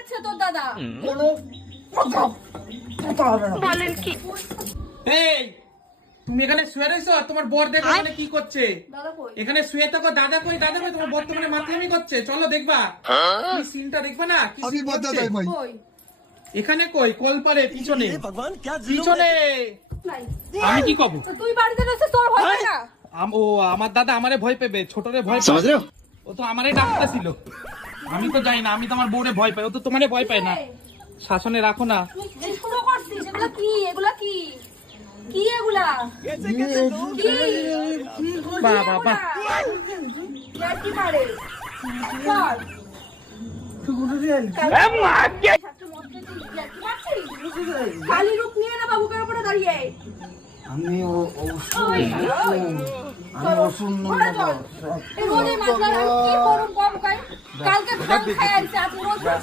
যাচ্ছে তোর দাদা। কোনো কথা হবে না। বলেন কি? এই তুমি এখানে শুয়ে রয়েছো আর তোমার বর দেখো এখানে কি করছে? দাদা কই? এখানে শুয়ে থাকো, দাদা কই তোমার বর্তমানে মাতলামি করছে, চলো দেখবা। তুমি সিনটা দেখবা না কি আমি scene বলতে করছে? চাই ভাই। কই? এখানে কই? কলপারে পিছনে পিছনে। নাই। আমি কি কব? তো তুই বাড়িতে রয়েছে তোর ভয় পায় না? ও আমার দাদা আমারে ভয় পেবে, ছোটরে ভয় समझ रहे हो? ও তো আমারে ডাকতে ছিল। আমি তো যাই না, আমি তো আমার বউরে ভয় পাই, ও তো তোমারে ভয় পায় না। শাসনে রাখো না। তুই কি শুরু করছিস? এগুলা কি? এগুলা কি? কি এগুলা? কি? বাহ, বাহ, বাহ। কি মারে? চল। খালি রূপ নিয়ে না বাবুকের উপরে দাঁড়িয়ে। আমি কালকে ভাত খাই আনছে, আজ রোজ রোজ